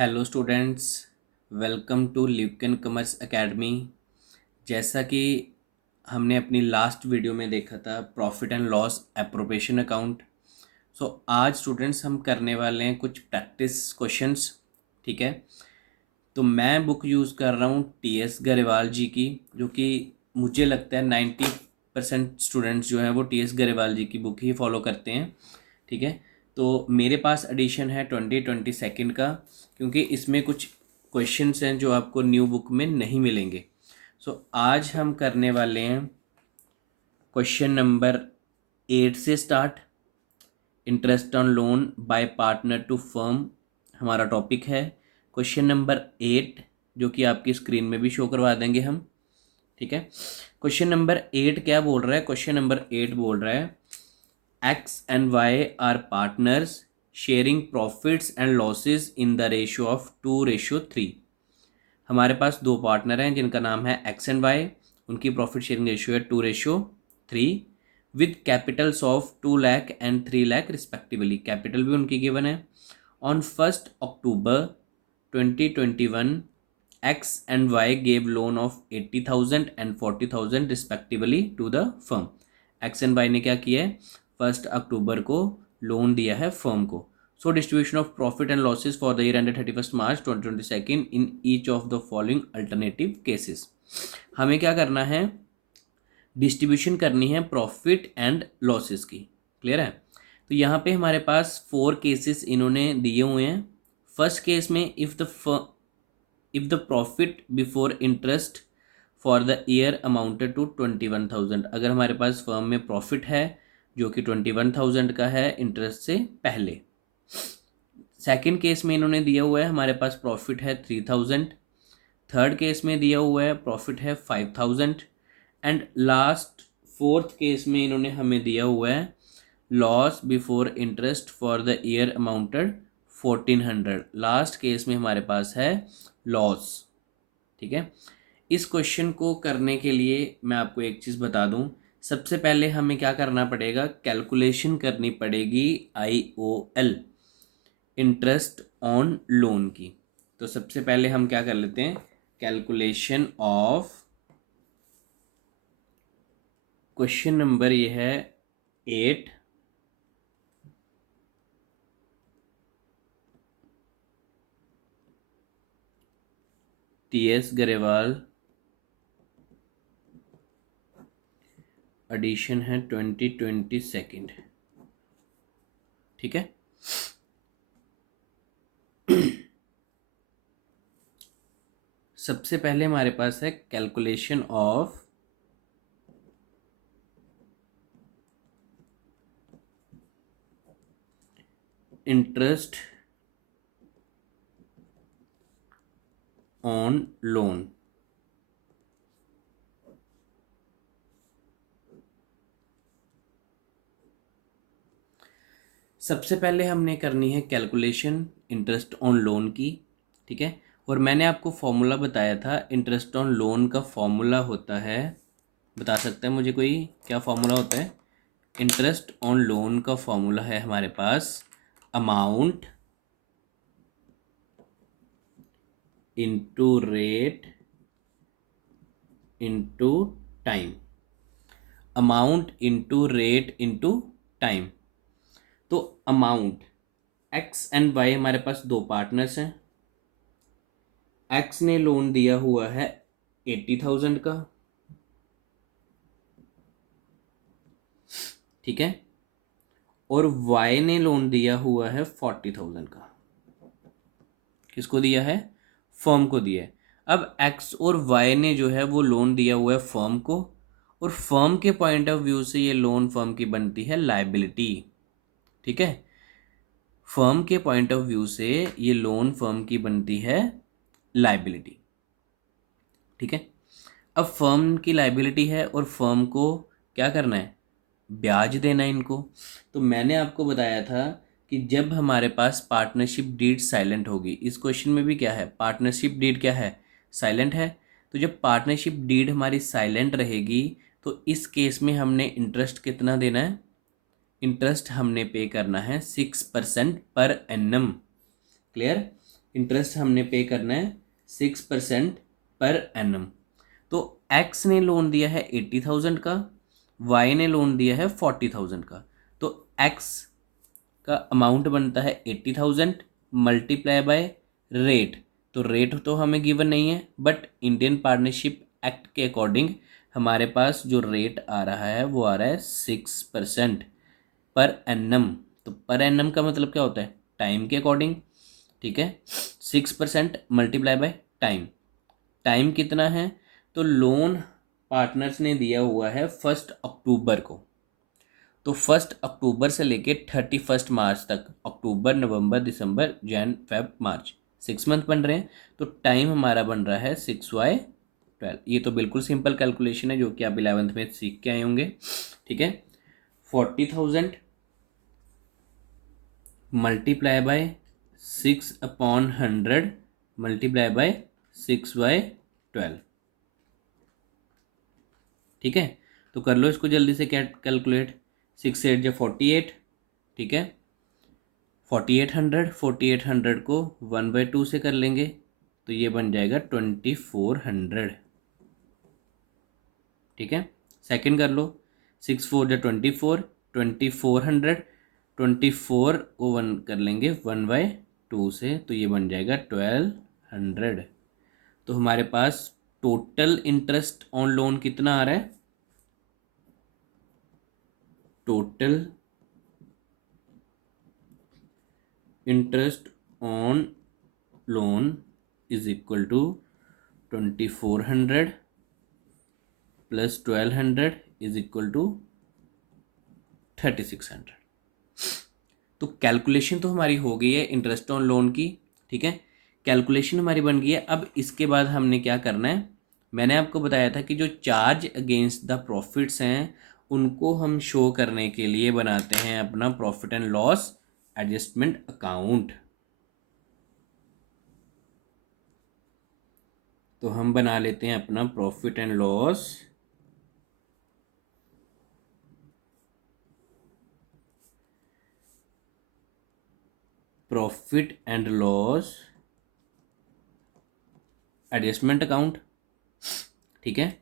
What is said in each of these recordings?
Hello students, welcome to Lucan commerce academy. जैसा कि हमने अपनी लास्ट वीडियो में देखा था profit and loss appropriation account. आज स्टूडेंट्स हम करने वाले हैं कुछ प्रैक्टिस क्वेश्चंस। ठीक है, तो मैं बुक यूज़ कर रहा हूँ टी एस गरेवाल जी की, जो कि मुझे लगता है 90% स्टूडेंट्स जो हैं वो टी एस गरेवाल जी की बुक ही फॉलो करते हैं। ठीक है, तो मेरे पास एडिशन है 2022 का, क्योंकि इसमें कुछ क्वेश्चंस हैं जो आपको न्यू बुक में नहीं मिलेंगे। आज हम करने वाले हैं क्वेश्चन नंबर 8 से start. Interest on loan by partner to firm हमारा टॉपिक है। क्वेश्चन नंबर 8 जो कि आपकी स्क्रीन में भी शो करवा देंगे हम। ठीक है, क्वेश्चन नंबर 8 क्या बोल रहा है? क्वेश्चन नंबर 8 बोल रहा है X and Y are partners sharing profits and losses in the ratio of 2:3। हमारे पास दो पार्टनर हैं जिनका नाम है एक्स एंड वाई, उनकी प्रॉफिट शेयरिंग रेशियो है 2:3 with capitals of 2 lakh and 3 lakh respectively. Capital भी उनकी गिवन है। On 1 October 2021 X and Y gave loan of 80,000 and 40,000 respectively to the firm. X and Y ने क्या किया है? 1 अक्टूबर को लोन दिया है फर्म को। So distribution of profit and losses for the year ended 31 March 2022 in each of the following alternative cases. हमें क्या करना है? डिस्ट्रीब्यूशन करनी है प्रॉफिट एंड लॉसेस की। क्लियर है? तो यहाँ पे हमारे पास 4 केसेस इन्होंने दिए हुए हैं। फर्स्ट केस में if the profit before interest for the year amounted to 21,000। अगर हमारे पास फर्म में प्रॉफिट है जो कि 21,000 का है इंटरेस्ट से पहले। सेकंड केस में इन्होंने दिया हुआ है हमारे पास प्रॉफिट है 3,000। थर्ड केस में दिया हुआ है प्रॉफिट है 5,000। एंड लास्ट फोर्थ केस में इन्होंने हमें दिया हुआ है loss before interest for the year amounted 1,400। Last case में हमारे पास है लॉस। ठीक है, इस क्वेश्चन को करने के लिए मैं आपको एक चीज़ बता दूं। सबसे पहले हमें क्या करना पड़ेगा? कैलकुलेशन करनी पड़ेगी IOL, इंटरेस्ट ऑन लोन की। तो सबसे पहले हम क्या कर लेते हैं? कैलकुलेशन ऑफ क्वेश्चन नंबर ये है 8। TS गरेवाल, एडिशन है 2022। ठीक है, सबसे पहले हमारे पास है calculation of interest on loan. सबसे पहले हमने करनी है कैलकुलेशन इंटरेस्ट ऑन लोन की। ठीक है, और मैंने आपको फॉर्मूला बताया था। इंटरेस्ट ऑन लोन का फॉर्मूला होता है, बता सकता है मुझे कोई क्या फॉर्मूला होता है? इंटरेस्ट ऑन लोन का फॉर्मूला है हमारे पास amount into rate into time. Amount into rate into time. तो अमाउंट, एक्स एंड वाई हमारे पास दो पार्टनर्स हैं। एक्स ने लोन दिया हुआ है 80,000 का। ठीक है, और वाई ने लोन दिया हुआ है 40,000 का। किसको दिया है? फर्म को दिया है। अब एक्स और वाई ने जो है वो लोन दिया हुआ है फर्म को, और फर्म के पॉइंट ऑफ व्यू से ये लोन फर्म की बनती है लायबिलिटी। ठीक है, फर्म के पॉइंट ऑफ व्यू से ये लोन फर्म की बनती है लायबिलिटी। ठीक है, अब फर्म की लायबिलिटी है और फर्म को क्या करना है? ब्याज देना है इनको। तो मैंने आपको बताया था कि जब हमारे पास पार्टनरशिप डीड साइलेंट होगी, इस क्वेश्चन में भी क्या है? पार्टनरशिप डीड क्या है? साइलेंट है। तो जब पार्टनरशिप डीड हमारी साइलेंट रहेगी तो इस केस में हमने इंटरेस्ट कितना देना है? इंटरेस्ट हमने पे करना है 6% पर एनम। क्लियर? इंटरेस्ट हमने पे करना है 6% पर एनम। तो एक्स ने लोन दिया है 80,000 का, वाई ने लोन दिया है 40,000 का। तो एक्स का अमाउंट बनता है 80,000 मल्टीप्लाई बाय रेट। तो रेट तो हमें गिवन नहीं है, बट इंडियन पार्टनरशिप एक्ट के अकॉर्डिंग हमारे पास जो रेट आ रहा है वो आ रहा है 6% पर एनम। तो पर एनम का मतलब क्या होता है? टाइम के अकॉर्डिंग। ठीक है, 6% मल्टीप्लाई बाय टाइम। टाइम कितना है? तो लोन पार्टनर्स ने दिया हुआ है 1 अक्टूबर को। तो 1 अक्टूबर से लेके 31 मार्च तक, अक्टूबर नवंबर दिसंबर जैन फेब मार्च, 6 मंथ बन रहे हैं। तो टाइम हमारा बन रहा है 6/12। ये तो बिल्कुल सिंपल कैलकुलेशन है जो कि आप 11th में सीख के आए होंगे। ठीक है, 40,000 मल्टीप्लाई बाय 6/100 मल्टीप्लाई बाय 6/12। ठीक है, तो कर लो इसको जल्दी से कैलकुलेट। 6 8 × 48। ठीक है, 4800 को 1/2 से कर लेंगे तो ये बन जाएगा 2400। ठीक है, सेकंड कर लो। 6 4 × 24, 2400। 24 को 1 कर लेंगे 1/2 से तो ये बन जाएगा 1200। तो हमारे पास टोटल इंटरेस्ट ऑन लोन कितना आ रहा है? Total interest on loan is equal to 2400 plus 1200 is equal to 3600। तो कैलकुलेशन तो हमारी हो गई है इंटरेस्ट ऑन लोन की। ठीक है, कैलकुलेशन हमारी बन गई है। अब इसके बाद हमने क्या करना है? मैंने आपको बताया था कि जो चार्ज अगेंस्ट द प्रॉफिट्स हैं उनको हम शो करने के लिए बनाते हैं अपना profit and loss adjustment account. तो हम बना लेते हैं अपना profit and loss adjustment account. ठीक है,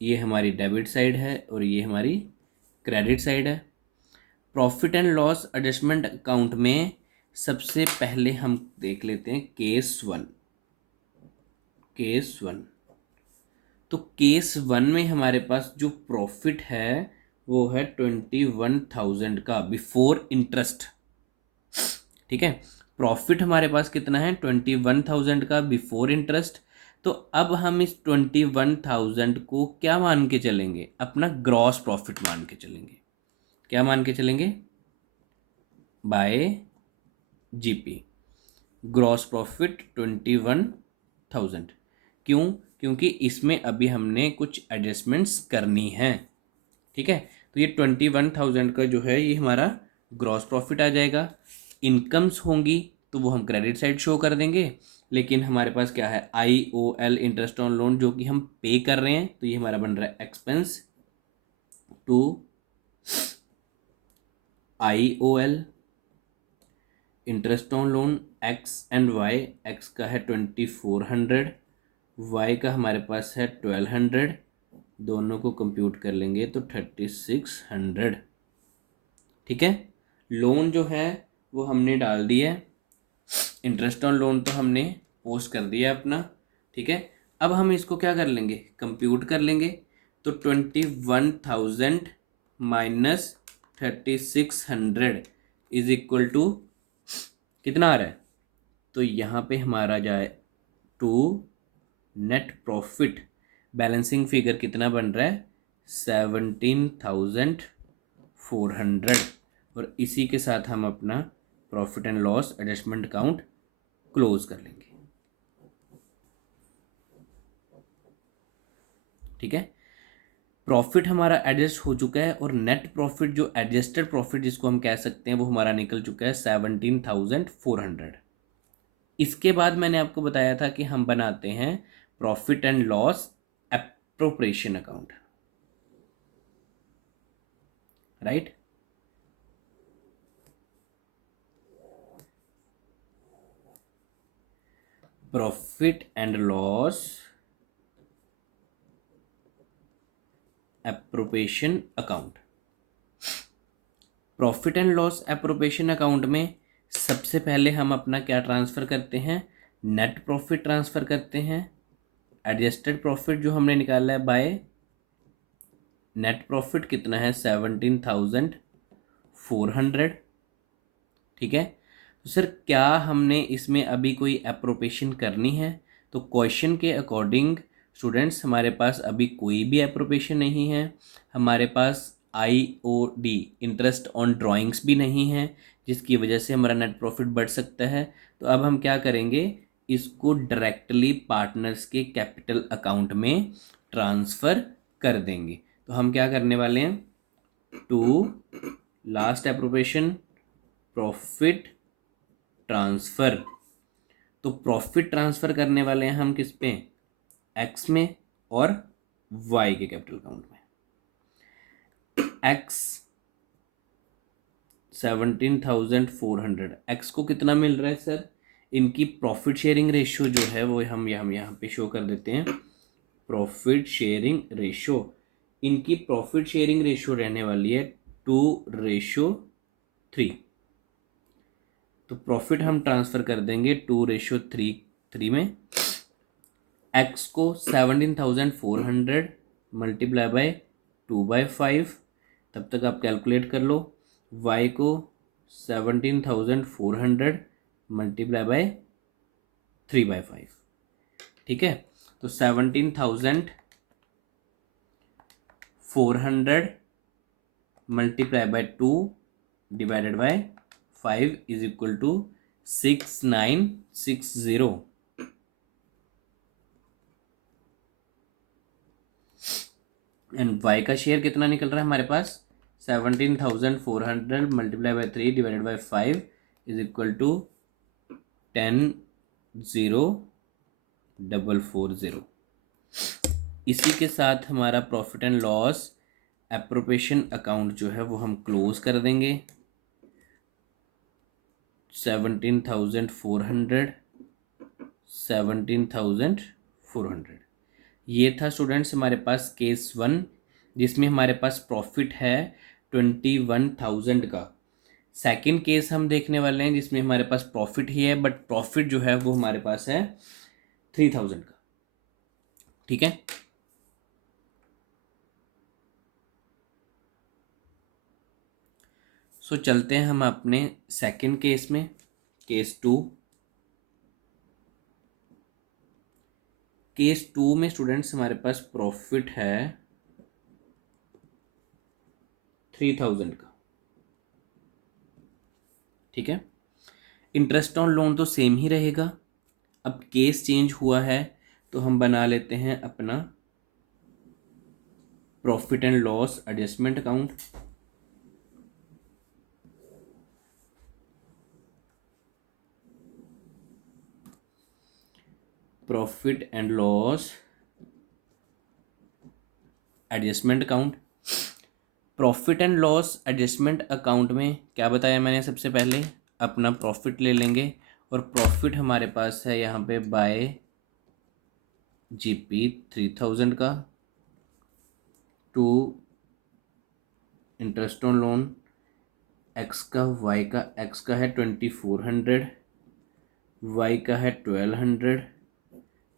ये हमारी डेबिट साइड है और ये हमारी क्रेडिट साइड है। Profit and loss adjustment account में सबसे पहले हम देख लेते हैं केस 1। तो केस 1 में हमारे पास जो प्रॉफिट है वो है 21,000 का बिफोर इंटरेस्ट। ठीक है, प्रॉफिट हमारे पास कितना है? 21,000 का बिफोर इंटरेस्ट। तो अब हम इस 21,000 को क्या मान के चलेंगे? अपना ग्रॉस प्रॉफिट मान के चलेंगे। क्या मान के चलेंगे? Bye GP, gross profit 21,000। क्यों? क्योंकि इसमें अभी हमने कुछ एडजस्टमेंट्स करनी है। ठीक है, तो ये 21,000 का जो है ये हमारा ग्रॉस प्रॉफिट आ जाएगा। इनकम्स होंगी तो वो हम क्रेडिट साइड शो कर देंगे, लेकिन हमारे पास क्या है? IOL इंटरेस्ट ऑन लोन जो कि हम पे कर रहे हैं, तो ये हमारा बन रहा है expense to IOL interest on loan X and Y. X का है 2400, वाई का हमारे पास है 1200। दोनों को कंप्यूट कर लेंगे तो 3600। ठीक है, लोन जो है वो हमने डाल दिया है, इंटरेस्ट ऑन लोन तो हमने पोस्ट कर दिया अपना। ठीक है, अब हम इसको क्या कर लेंगे? कंप्यूट कर लेंगे। तो 21,000 माइनस 3600 इज इक्वल टू कितना आ रहा है? तो यहाँ पे हमारा जाए to net profit. Balancing figure कितना बन रहा है? 17,400। और इसी के साथ हम अपना profit and loss adjustment account close कर लेंगे। ठीक है, प्रॉफिट हमारा एडजस्ट हो चुका है और नेट प्रॉफिट जो एडजस्टेड प्रॉफिट जिसको हम कह सकते हैं वो हमारा निकल चुका है 17,400। इसके बाद मैंने आपको बताया था कि हम बनाते हैं profit and loss appropriation account. Right, profit and loss appropriation account. Profit and loss appropriation account में सबसे पहले हम अपना क्या ट्रांसफ़र करते हैं, नेट प्रॉफिट ट्रांसफ़र करते हैं। एडजस्टेड प्रॉफिट जो हमने निकाला है बाय नेट प्रॉफिट कितना है, 17,400। ठीक है, तो सर क्या हमने इसमें अभी कोई एप्रोप्रिएशन करनी है? तो क्वेश्चन के अकॉर्डिंग स्टूडेंट्स हमारे पास अभी कोई भी एप्रोप्रिएशन नहीं है। हमारे पास IOD इंटरेस्ट ऑन ड्राइंग्स भी नहीं है, जिसकी वजह से हमारा नेट प्रॉफिट बढ़ सकता है। तो अब हम क्या करेंगे, इसको डायरेक्टली पार्टनर्स के कैपिटल अकाउंट में ट्रांसफ़र कर देंगे। तो हम क्या करने वाले हैं, to last appropriation profit transfer. तो प्रॉफिट ट्रांसफ़र करने वाले हैं हम किस पे, एक्स में और वाई के कैपिटल अकाउंट में। एक्स 17,400, एक्स को कितना मिल रहा है सर, इनकी प्रॉफिट शेयरिंग रेशियो जो है वो हम यहाँ पे शो कर देते हैं। प्रॉफिट शेयरिंग रेशियो, इनकी प्रॉफिट शेयरिंग रेशियो रहने वाली है 2:3। तो प्रॉफिट हम ट्रांसफ़र कर देंगे 2:3 में। एक्स को 17,400 मल्टीप्लाई बाय 2/5, तब तक आप कैलकुलेट कर लो। वाई को 17,400 मल्टीप्लाई बाय 3/5। ठीक है, तो 17,400 multiply by 2 divided by 5 is equal to 6960। And Y का शेयर कितना निकल रहा है हमारे पास, 17,400 multiply by 3 divided by 5 is equal to 10,040। इसी के साथ हमारा profit and loss appropriation account जो है वो हम क्लोज कर देंगे। 17,400 17,400, ये था स्टूडेंट्स हमारे पास केस 1, जिसमें हमारे पास प्रॉफिट है 21,000 का। सेकंड केस हम देखने वाले हैं जिसमें हमारे पास प्रॉफिट ही है, बट प्रॉफिट जो है वो हमारे पास है 3,000 का। ठीक है, सो चलते हैं हम अपने सेकंड केस में, केस 2। केस 2 में स्टूडेंट्स हमारे पास प्रॉफिट है 3,000 का। ठीक है, इंटरेस्ट ऑन लोन तो सेम ही रहेगा। अब केस चेंज हुआ है तो हम बना लेते हैं अपना profit and loss adjustment account. Profit and loss adjustment account. Profit and loss adjustment account में क्या बताया मैंने, सबसे पहले अपना प्रॉफिट ले लेंगे, और प्रॉफिट हमारे पास है यहाँ पे बाय GP 3,000 का, to interest on loan X का, वाई का, एक्स का है 2,400, वाई का है 1,200,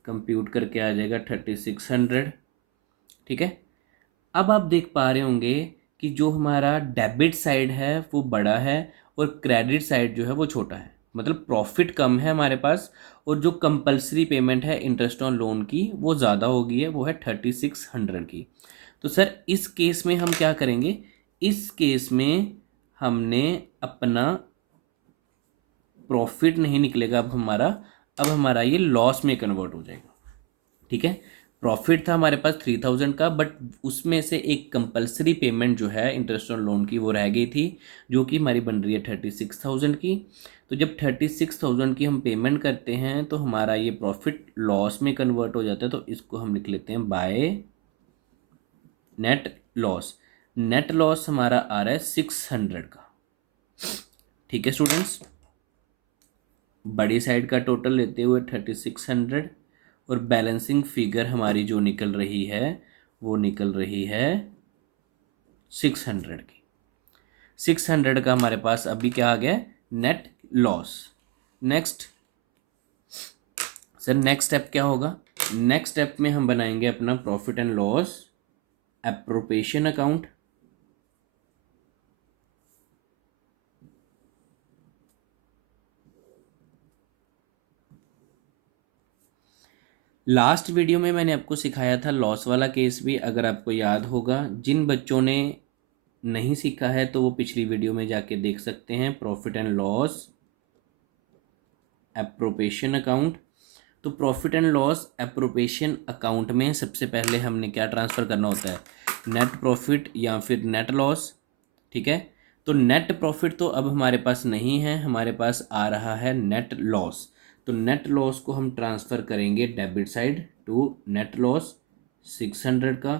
कंप्यूट करके आ जाएगा 3,600। ठीक है, अब आप देख पा रहे होंगे कि जो हमारा डेबिट साइड है वो बड़ा है और क्रेडिट साइड जो है वो छोटा है, मतलब प्रॉफिट कम है हमारे पास, और जो कंपलसरी पेमेंट है इंटरेस्ट ऑन लोन की वो ज़्यादा हो गई है, वो है 3,600 की। तो सर इस केस में हम क्या करेंगे, इस केस में हमने अपना प्रॉफिट नहीं निकलेगा अब हमारा ये लॉस में कन्वर्ट हो जाएगा। ठीक है, प्रॉफिट था हमारे पास 3,000 का, बट उसमें से एक कंपलसरी पेमेंट जो है इंटरेस्ट ऑन लोन की वो रह गई थी, जो कि हमारी बन रही है 36,000 की। तो जब 36,000 की हम पेमेंट करते हैं तो हमारा ये प्रॉफिट लॉस में कन्वर्ट हो जाता है। तो इसको हम लिख लेते हैं by net loss. Net loss हमारा आ रहा है 600 का। ठीक है स्टूडेंट्स, बड़ी साइड का टोटल लेते हुए 3600, और बैलेंसिंग फिगर हमारी जो निकल रही है वो निकल रही है 600 की। 600 का हमारे पास अभी क्या आ गया, net loss. Next sir, next step क्या होगा? नेक्स्ट स्टेप में हम बनाएंगे अपना profit and loss appropriation account. Last video में मैंने आपको सिखाया था लॉस वाला केस भी, अगर आपको याद होगा। जिन बच्चों ने नहीं सीखा है तो वो पिछली वीडियो में जाके देख सकते हैं, profit and loss appropriation account. तो profit and loss appropriation account में सबसे पहले हमने क्या ट्रांसफ़र करना होता है, नेट प्रॉफिट या फिर नेट लॉस। ठीक है, तो नेट प्रॉफिट तो अब हमारे पास नहीं है, हमारे पास आ रहा है नेट लॉस। तो नेट लॉस को हम ट्रांसफ़र करेंगे debit side to net loss 600 का।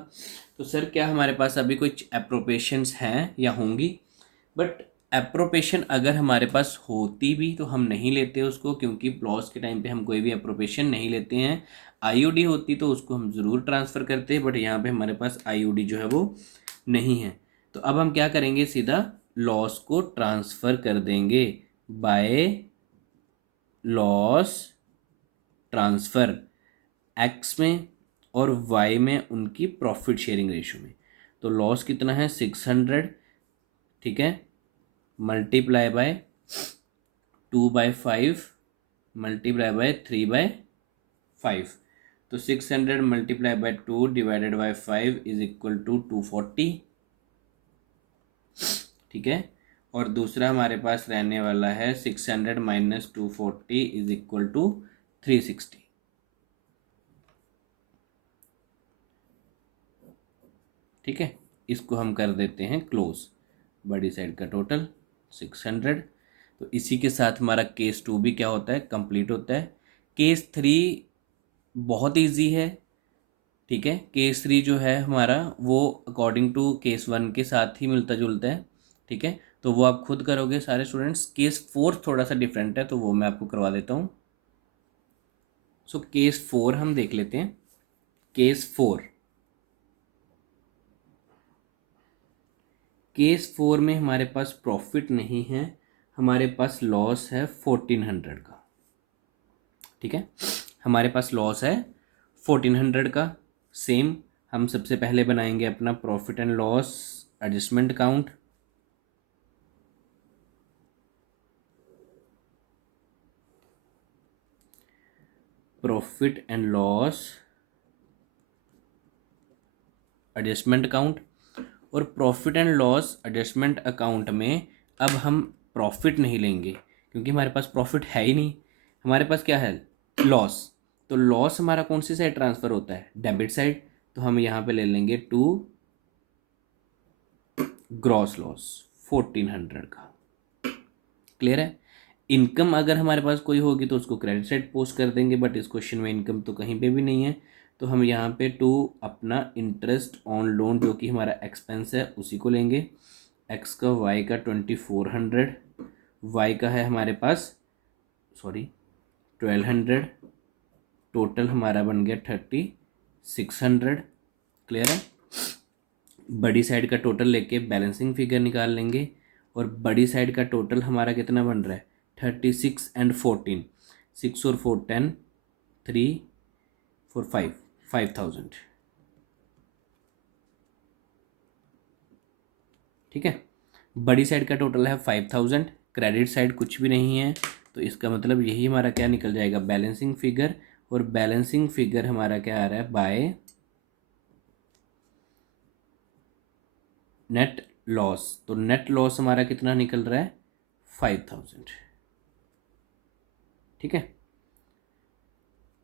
तो सर क्या हमारे पास अभी कुछ एप्रोप्रिएशंस हैं या होंगी? बट एप्रोप्रिएशन अगर हमारे पास होती भी तो हम नहीं लेते उसको, क्योंकि लॉस के टाइम पे हम कोई भी एप्रोप्रिएशन नहीं लेते हैं। आईओडी होती तो उसको हम ज़रूर ट्रांसफ़र करते हैं, बट यहाँ पे हमारे पास आईओडी जो है वो नहीं है। तो अब हम क्या करेंगे, सीधा लॉस को ट्रांसफ़र कर देंगे बाय लॉस ट्रांसफ़र, एक्स में और वाई में उनकी प्रॉफिट शेयरिंग रेशो में। तो लॉस कितना है 600, ठीक है, मल्टीप्लाई बाय 2/5 मल्टीप्लाई बाय 3/5। तो 600 multiply by 2 divided by 5 is equal to 240। ठीक है, और दूसरा हमारे पास रहने वाला है 600 माइनस 240 इज इक्वल टू 360। ठीक है, इसको हम कर देते हैं क्लोज। बड़ी साइड का टोटल 600। तो इसी के साथ हमारा केस 2 भी क्या होता है, कंप्लीट होता है। केस 3 बहुत इजी है। ठीक है, केस 3 जो है हमारा वो अकॉर्डिंग टू केस 1 के साथ ही मिलता जुलता है। ठीक है, तो वो आप खुद करोगे सारे स्टूडेंट्स। केस 4 थोड़ा सा डिफरेंट है, तो वो मैं आपको करवा देता हूँ। सो केस 4 हम देख लेते हैं। केस 4, केस 4 में हमारे पास प्रॉफिट नहीं है, हमारे पास लॉस है 1400 का। ठीक है, हमारे पास लॉस है 1400 का। सेम हम सबसे पहले बनाएंगे अपना profit and loss adjustment account. Profit and loss adjustment account, और profit and loss adjustment account में अब हम प्रॉफिट नहीं लेंगे, क्योंकि हमारे पास प्रॉफिट है ही नहीं। हमारे पास क्या है, लॉस। तो लॉस हमारा कौन सी साइड ट्रांसफ़र होता है, डेबिट साइड। तो हम यहाँ पे ले लेंगे टू ग्रॉस लॉस 1400 का। क्लियर है? इनकम अगर हमारे पास कोई होगी तो उसको क्रेडिट साइड पोस्ट कर देंगे, बट इस क्वेश्चन में इनकम तो कहीं पे भी नहीं है। तो हम यहाँ पे टू अपना इंटरेस्ट ऑन लोन जो कि हमारा एक्सपेंस है उसी को लेंगे। एक्स का वाई का 2400, वाई का है हमारे पास 1200, टोटल हमारा बन गया 3600। क्लियर है? बड़ी साइड का टोटल लेके बैलेंसिंग फिगर निकाल लेंगे, और बड़ी साइड का टोटल हमारा कितना बन रहा है 36 एंड 14, 6 और 4 10, 3 4 5 5000। ठीक है, बड़ी साइड का टोटल है 5000, क्रेडिट साइड कुछ भी नहीं है, तो इसका मतलब यही हमारा क्या निकल जाएगा, बैलेंसिंग फिगर। और बैलेंसिंग फिगर हमारा क्या आ रहा है, बाय नेट लॉस। तो नेट लॉस हमारा कितना निकल रहा है 5000। ठीक है,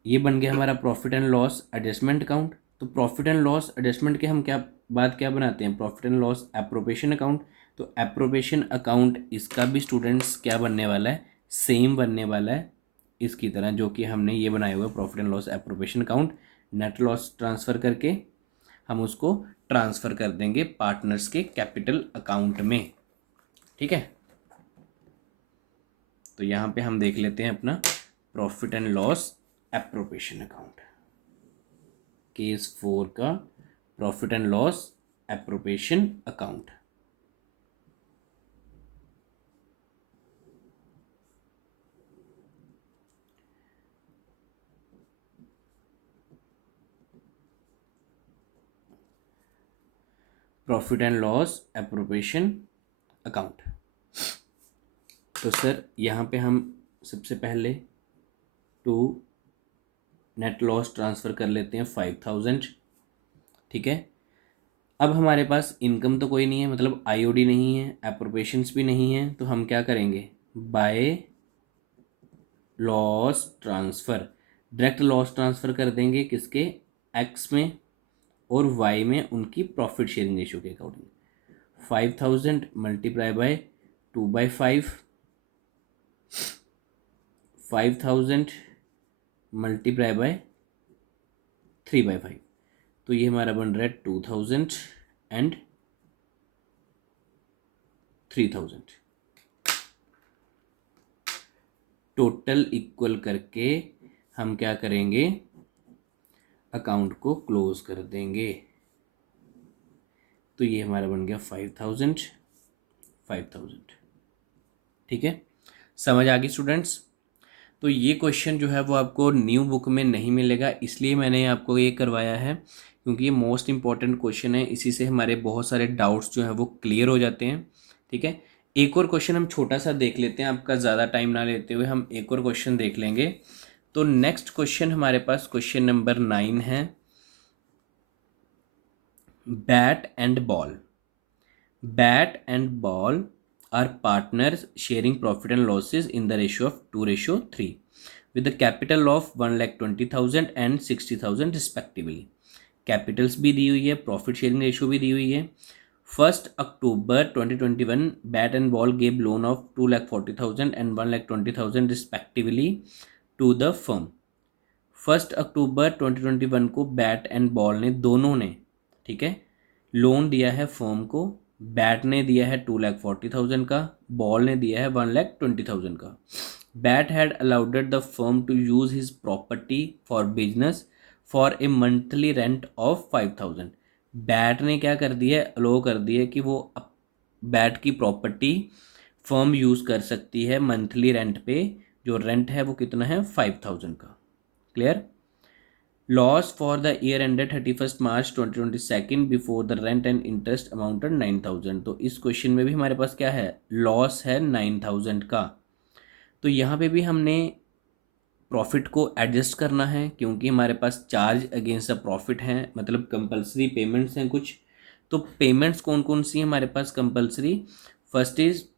ये बन गया हमारा profit and loss adjustment account. तो प्रॉफिट एंड लॉस एडजस्टमेंट के हम क्या बाद क्या बनाते हैं, profit and loss appropriation account. तो एप्रोप्रिएशन अकाउंट इसका भी स्टूडेंट्स क्या बनने वाला है, सेम बनने वाला है इसकी तरह, जो कि हमने ये बनाया हुआ है profit and loss appropriation account. Net loss transfer करके हम उसको ट्रांसफ़र कर देंगे पार्टनर्स के कैपिटल अकाउंट में। ठीक है, तो यहाँ पे हम देख लेते हैं अपना profit and loss appropriation account, case 4 का profit and loss appropriation account. Profit and loss appropriation account. तो सर यहाँ पे हम सबसे पहले टू नेट लॉस ट्रांसफ़र कर लेते हैं 5000, ठीक है। अब हमारे पास इनकम तो कोई नहीं है, मतलब आईओडी नहीं है, एप्रोप्रिएशंस भी नहीं है, तो हम क्या करेंगे, by loss transfer, direct loss transfer कर देंगे किसके, एक्स में और वाई में उनकी प्रॉफिट शेयरिंग रेशियो के according. 5000 multiply by 2/5, 5000 multiply by 3/5, तो ये हमारा बन रहा है 2000 एंड 3000। टोटल इक्वल करके हम क्या करेंगे, अकाउंट को क्लोज कर देंगे। तो ये हमारा बन गया 5000, ठीक है। समझ आ गई स्टूडेंट्स। तो ये क्वेश्चन जो है वो आपको न्यू बुक में नहीं मिलेगा, इसलिए मैंने आपको ये करवाया है क्योंकि ये मोस्ट इंपॉर्टेंट क्वेश्चन है, इसी से हमारे बहुत सारे डाउट्स जो हैं वो क्लियर हो जाते हैं, ठीक है। एक और क्वेश्चन हम छोटा सा देख लेते हैं, आपका ज़्यादा टाइम ना लेते हुए हम एक और क्वेश्चन देख लेंगे। तो नेक्स्ट क्वेश्चन हमारे पास क्वेश्चन नंबर 9 है, bat and ball. Bat and ball are partners sharing profit and losses in the ratio of 2:3 with the capital of 1,20,000 and 60,000 respectively। Capitals भी दी हुई है, प्रॉफिट शेयरिंग रेशियो भी दी हुई है। 1 October 2021 bat and ball gave loan of 2,40,000 and 1,20,000 respectively to the firm. 1 October 2021 को bat and ball ने दोनों ने, ठीक है, लोन दिया है फर्म को। बैट ने दिया है 2,40,000 का, बॉल ने दिया है 1,20,000 का। Bat had allowed the firm to use his property for business for a monthly rent of 5,000। Bat ने क्या कर दिया है, अलो कर दिया कि वो बैट की प्रॉपर्टी फर्म यूज़ कर सकती है मंथली रेंट पे, जो रेंट है वो कितना है 5,000 का। Clear. Loss for the year ended 31 March 2022 before the rent and interest amounted 9,000। तो इस क्वेश्चन में भी हमारे पास क्या है, लॉस है 9,000 का। तो यहाँ पे भी हमने प्रॉफिट को एडजस्ट करना है क्योंकि हमारे पास चार्ज अगेंस्ट द प्रॉफिट हैं, मतलब कंपलसरी पेमेंट्स हैं कुछ। तो पेमेंट्स कौन कौन सी हैं हमारे पास compulsory, first is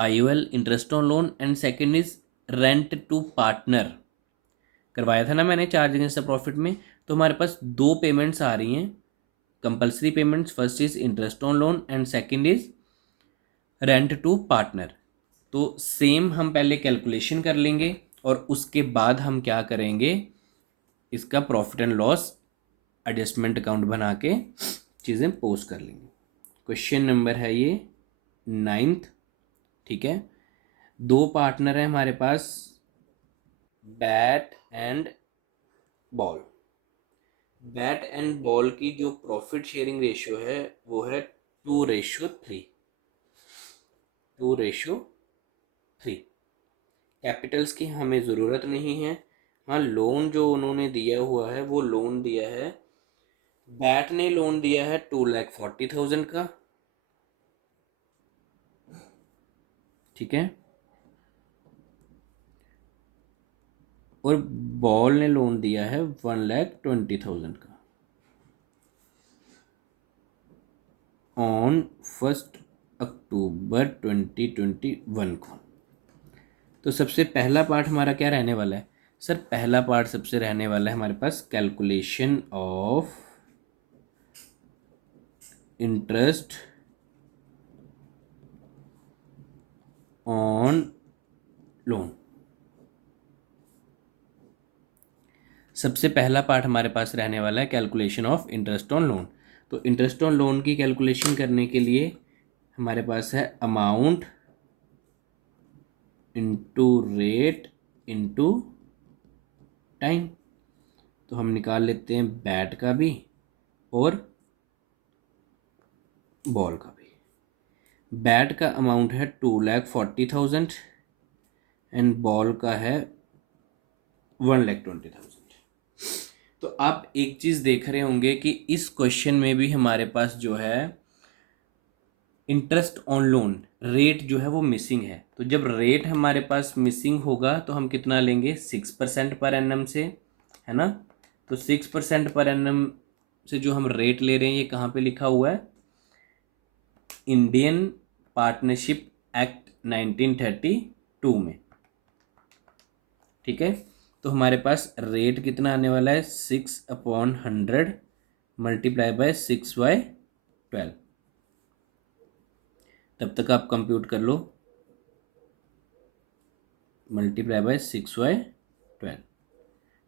IOL interest on loan and second is rent to partner, करवाया था ना मैंने चार्ज अगेंस्ट द प्रॉफिट में। तो हमारे पास दो पेमेंट्स आ रही हैं compulsory payments, first is interest on loan and second is rent to partner. तो सेम हम पहले कैलकुलेशन कर लेंगे और उसके बाद हम क्या करेंगे, इसका profit and loss adjustment account बना के चीज़ें पोस्ट कर लेंगे। क्वेश्चन नंबर है ये 9th, ठीक है। दो पार्टनर है हमारे पास, bat and ball. Bat and ball की जो प्रॉफिट शेयरिंग रेशियो है वो है 2:3, 2:3। कैपिटल्स की हमें ज़रूरत नहीं है। हाँ, लोन जो उन्होंने दिया हुआ है वो लोन दिया है, बैट ने लोन दिया है 2,40,000 का, ठीक है, और बॉल ने लोन दिया है 1,20,000 का ऑन 1 अक्टूबर 2021 को। तो सबसे पहला पार्ट हमारा क्या रहने वाला है सर, पहला पार्ट सबसे रहने वाला है हमारे पास calculation of interest on loan. सबसे पहला पार्ट हमारे पास रहने वाला है calculation of interest on loan. तो इंटरेस्ट ऑन लोन की कैलकुलेशन करने के लिए हमारे पास है amount into rate into time. तो हम निकाल लेते हैं बैट का भी और बॉल का भी। बैट का अमाउंट है 2,40,000 एंड बॉल का है 1,20,000। तो आप एक चीज़ देख रहे होंगे कि इस क्वेश्चन में भी हमारे पास जो है इंटरेस्ट ऑन लोन रेट जो है वो मिसिंग है। तो जब रेट हमारे पास मिसिंग होगा तो हम कितना लेंगे, 6% पर एनम से, है ना। तो 6% पर एनम से जो हम रेट ले रहे हैं ये कहाँ पे लिखा हुआ है, इंडियन पार्टनरशिप एक्ट 1932 में। ठीक है, तो हमारे पास रेट कितना आने वाला है, 6/100 मल्टीप्लाई बाय 6/12। तब तक आप कंप्यूट कर लो, मल्टीप्लाई बाय 6/12।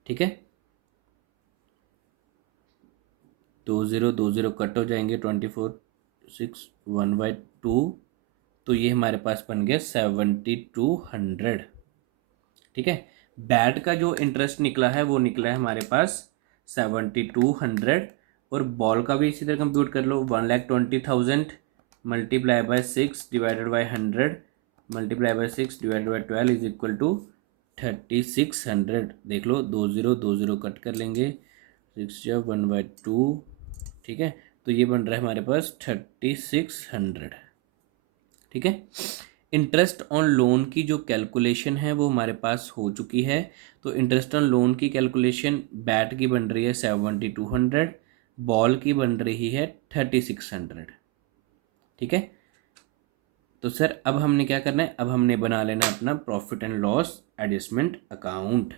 ठीक है, 2 0 कट हो जाएंगे, 24 6 1/2। तो ये हमारे पास बन गया 7,200। ठीक है, बैट का जो इंटरेस्ट निकला है वो निकला है हमारे पास 7,200 और बॉल का भी इसी तरह कंप्यूट कर लो, 1,20,000 multiply by 6 divided by 100 multiply by 6 divided by 12 is equal to 3,600। देख लो, 2 0 कट कर लेंगे, 6 या 1/2। ठीक है, तो ये बन रहा है हमारे पास 3,600। ठीक है, इंटरेस्ट ऑन लोन की जो कैलकुलेशन है वो हमारे पास हो चुकी है। तो इंटरेस्ट ऑन लोन की कैलकुलेशन बैट की बन रही है 7,200, बॉल की बन रही है 3,600। ठीक है, तो सर अब हमने क्या करना है, अब हमने बना लेना अपना profit and loss adjustment account.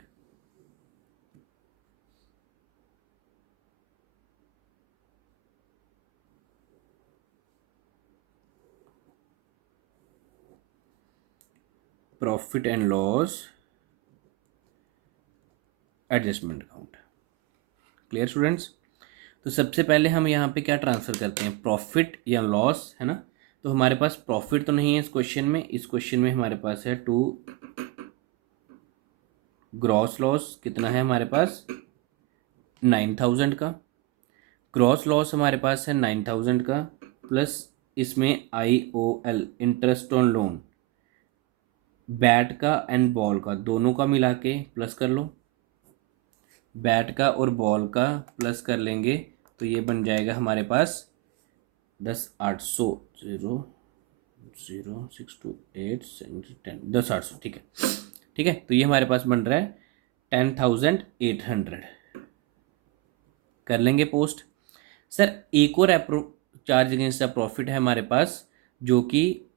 Profit and loss adjustment account. Clear students. तो सबसे पहले हम यहाँ पे क्या ट्रांसफ़र करते हैं, प्रॉफिट या लॉस, है ना। तो हमारे पास प्रॉफिट तो नहीं है इस क्वेश्चन में, इस क्वेश्चन में हमारे पास है 2 ग्रॉस लॉस कितना है हमारे पास 9,000 का। ग्रॉस लॉस हमारे पास है 9,000 का, प्लस इसमें IOL interest on loan bat का एंड बॉल का दोनों का मिला के प्लस कर लो, बैट का और बॉल का प्लस कर लेंगे तो ये बन जाएगा हमारे पास 10,800 0 0 6 2 8 7 10 10,800। ठीक है, ठीक है, तो ये हमारे पास बन रहा है 10,800। कर लेंगे पोस्ट। सर एक और चार्ज अगेंस्ट द प्रॉफिट है हमारे पास जो कि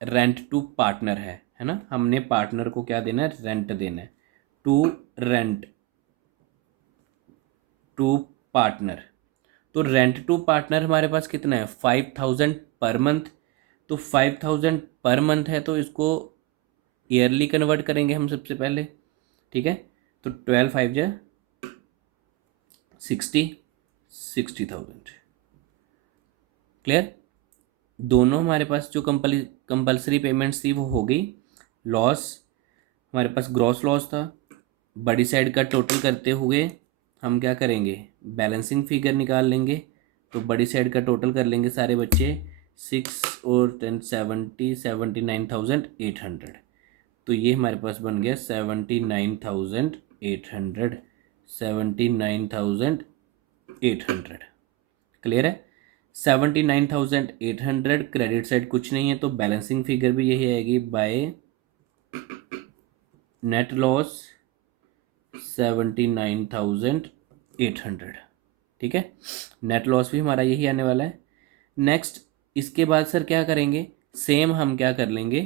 रेंट टू पार्टनर है ना। हमने पार्टनर को क्या देना है, रेंट देना है, टू रेंट टू पार्टनर। तो रेंट टू पार्टनर हमारे पास कितना है, 5,000 पर मंथ। तो 5,000 पर मंथ है तो इसको ईयरली कन्वर्ट करेंगे हम सबसे पहले। ठीक है, तो 12 5 जा 60,000। क्लियर, दोनों हमारे पास जो कंपलसरी पेमेंट्स थी वो हो गई। लॉस हमारे पास ग्रॉस लॉस था, बड़ी साइड का टोटल करते हुए हम क्या करेंगे, बैलेंसिंग फिगर निकाल लेंगे। तो बड़ी साइड का टोटल कर लेंगे सारे बच्चे, 6 और 10 79,800। तो ये हमारे पास बन गया 79,800 79,800। क्लियर है, 79,800 क्रेडिट साइड कुछ नहीं है तो बैलेंसिंग फिगर भी यही आएगी, बाय नेट लॉस 79,800। ठीक है, नेट लॉस भी हमारा यही आने वाला है। नेक्स्ट इसके बाद सर क्या करेंगे, सेम हम क्या कर लेंगे,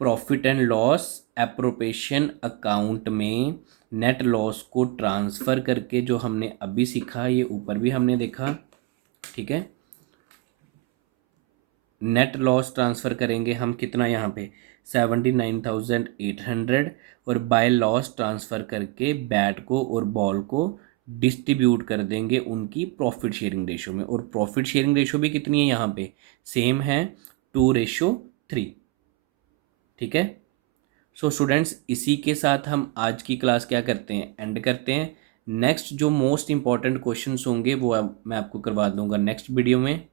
profit and loss appropriation account में नेट लॉस को ट्रांसफ़र करके जो हमने अभी सीखा ये ऊपर भी हमने देखा। ठीक है, नेट लॉस ट्रांसफ़र करेंगे हम कितना यहाँ पे 79,800 और बाय लॉस ट्रांसफ़र करके बैट को और बॉल को डिस्ट्रीब्यूट कर देंगे उनकी प्रॉफिट शेयरिंग रेशो में। और प्रॉफिट शेयरिंग रेशो भी कितनी है यहाँ पे, सेम है 2:3। ठीक है, सो स्टूडेंट्स, इसी के साथ हम आज की क्लास क्या करते हैं, एंड करते हैं। नेक्स्ट जो मोस्ट इम्पॉर्टेंट क्वेश्चंस होंगे वो मैं आपको करवा दूंगा नेक्स्ट वीडियो में।